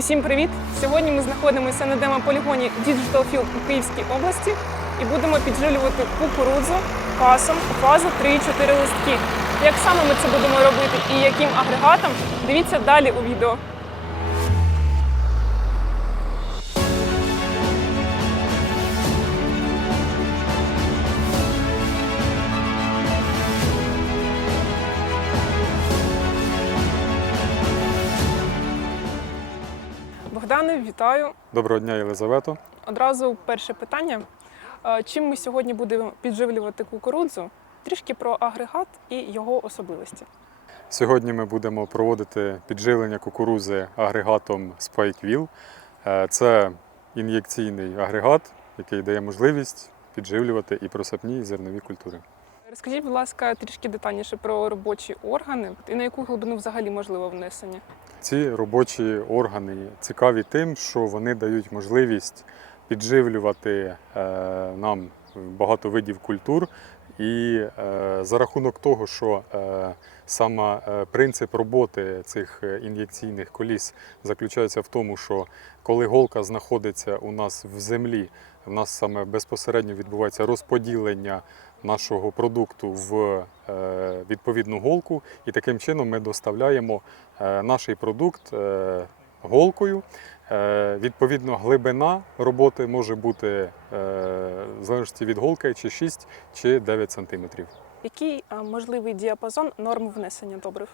Усім привіт! Сьогодні ми знаходимося на демо-полігоні Digital Field у Київській області і будемо підживлювати кукурудзу касом у фазу 3-4 листки. Як саме ми це будемо робити і яким агрегатом, дивіться далі у відео. Богдане, вітаю! Доброго дня, Єлизавето. Одразу перше питання. Е, Чим ми сьогодні будемо підживлювати кукурудзу? Трішки про агрегат і його особливості. Сьогодні ми будемо проводити підживлення кукурузи агрегатом SpikeWheel. Е, Це ін'єкційний агрегат, який дає можливість підживлювати і просапні, і зернові культури. Розкажіть, будь ласка, трішки детальніше про робочі органи і на яку глибину взагалі можливо внесення. Ці робочі органи цікаві тим, що вони дають можливість підживлювати е, нам багато видів культур. І е, за рахунок того, що е, саме принцип роботи цих е, ін'єкційних коліс заключається в тому, що коли голка знаходиться у нас в землі, в нас саме безпосередньо відбувається розподілення нашого продукту в відповідну голку, і таким чином ми доставляємо наш продукт голкою. Е, Відповідно, глибина роботи може бути е, в залежності від голки чи 6 чи 9 сантиметрів. Який е, можливий діапазон норм внесення добрив?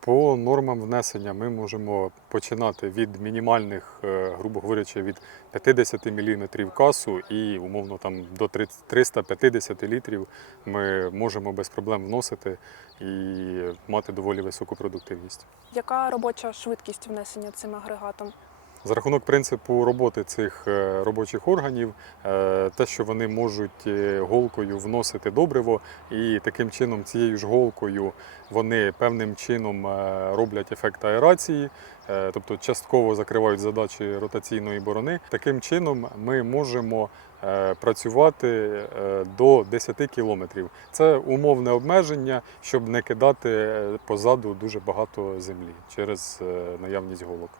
По нормам внесення ми можемо починати від мінімальних, е, грубо говорячи, від 50 мм касу і умовно там до 30 350 літрів ми можемо без проблем вносити і мати доволі високу продуктивність. Яка робоча швидкість внесення цим агрегатом? За рахунок принципу роботи цих е, робочих органів, е, те, що вони можуть е, голкою вносити добриво, і таким чином цією ж голкою вони певним чином роблять ефект аерації, тобто частково закривають задачі ротаційної борони. Таким чином ми можемо працювати до 10 кілометрів. Це умовне обмеження, щоб не кидати позаду дуже багато землі через наявність голок.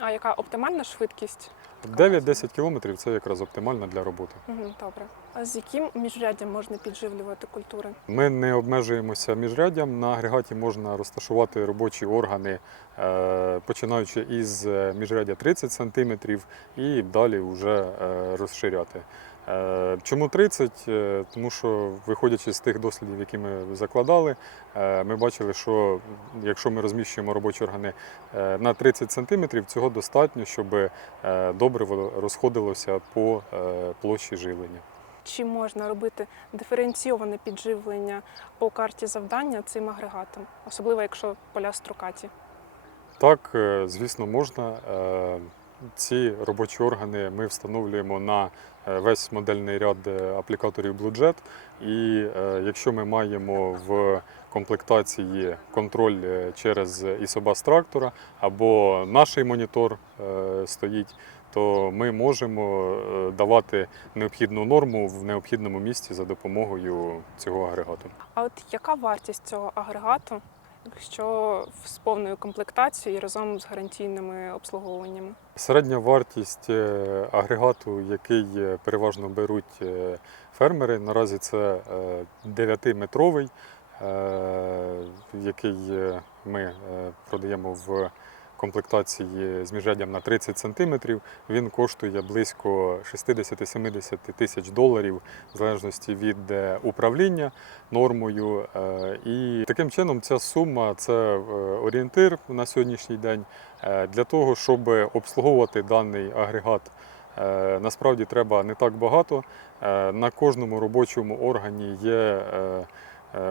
А яка оптимальна швидкість? 9-10 кілометрів це якраз оптимально для роботи. Добре. А з яким міжряддям можна підживлювати культури? Ми не обмежуємося міжряддям. На агрегаті можна розташувати робочі органи, е, починаючи із міжряддя 30 см і далі вже е, розширяти. Е, Чому 30? Е, Тому що, виходячи з тих дослідів, які ми закладали, е, ми бачили, що якщо ми розміщуємо робочі органи на 30 см, цього достатньо, щоб добриво розходилося по площі живлення. Чи можна робити диференційоване підживлення по карті завдання цим агрегатом, особливо якщо поля строкаті? Так, звісно, можна. Ці робочі органи ми встановлюємо на е, весь модельний ряд е, аплікаторів BlueJet. І е, якщо ми маємо в комплектації контроль через ISOBUS трактора або наш монітор стоїть, то ми можемо давати необхідну норму в необхідному місці за допомогою цього агрегату. А от яка вартість цього агрегату, якщо з повною комплектацією і разом з гарантійними обслуговуваннями? Середня вартість е, агрегату, який е, переважно беруть е, фермери, наразі це 9-метровий, який ми продаємо в комплектації з міжряддям на 30 см. Він коштує близько 60-70 тисяч доларів в залежності від е, управління нормою. Е, І таким чином ця сума це е, орієнтир на сьогоднішній день. Для того, щоб обслуговувати даний агрегат, насправді треба не так багато. На кожному робочому органі є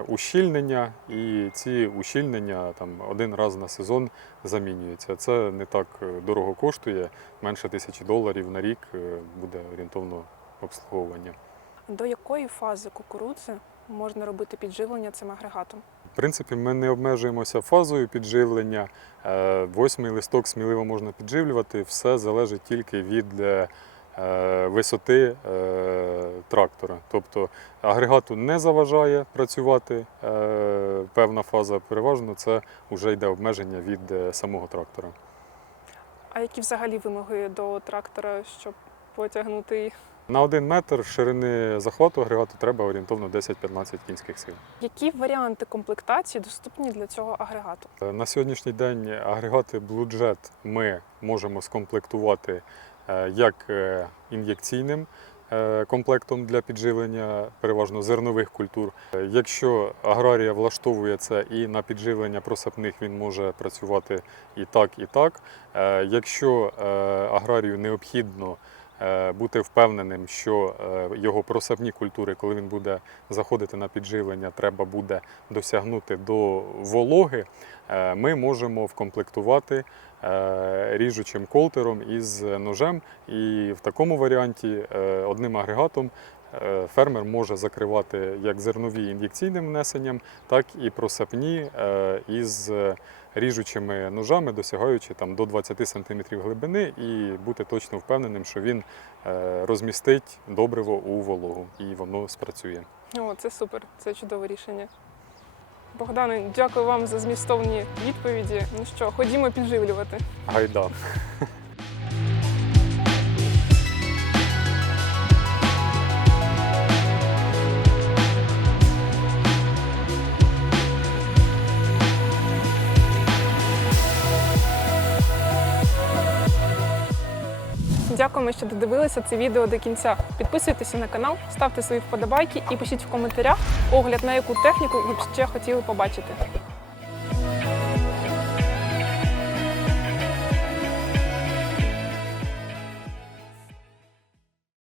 ущільнення, і ці ущільнення там один раз на сезон замінюються. Це не так е, дорого коштує, менше тисячі доларів на рік е, буде орієнтовно обслуговування. До якої фази кукурудзи можна робити підживлення цим агрегатом? В принципі, ми не обмежуємося фазою підживлення. Е, Восьмий листок сміливо можна підживлювати. Все залежить тільки від е, е, висоти е, трактора. Тобто агрегату не заважає працювати е, певна фаза. Переважно це вже йде обмеження від е, самого трактора. А які взагалі вимоги до трактора, щоб потягнути їх? На один метр ширини захвату агрегату треба орієнтовно 10-15 кінських сил. Які варіанти комплектації доступні для цього агрегату? Е, На сьогоднішній день агрегати Blue Jet ми можемо скомплектувати е, як е, ін'єкційним е, комплектом для підживлення переважно зернових культур. Е, Якщо аграрія влаштовує це і на підживлення просапних, він може працювати і так, і так. Е, Якщо е, аграрію необхідно е, бути впевненим, що е, його просапні культури, коли він буде заходити на підживлення, треба буде досягнути до вологи, е, ми можемо вкомплектувати е, ріжучим колтером із ножем. І в такому варіанті е, одним агрегатом е, фермер може закривати як зернові ін'єкційним внесенням, так і просапні е, із е, ріжучими ножами, досягаючи там до 20 см глибини, і бути точно впевненим, що він е, розмістить добриво у вологу і воно спрацює. О, це супер, це чудове рішення. Богдане, дякую вам за змістовні відповіді. Ну що, ходімо підживлювати. Гайда. Дякуємо, що додивилися це відео до кінця. Підписуйтеся на канал, ставте свої вподобайки і пишіть в коментарях огляд на яку техніку ви б ще хотіли побачити.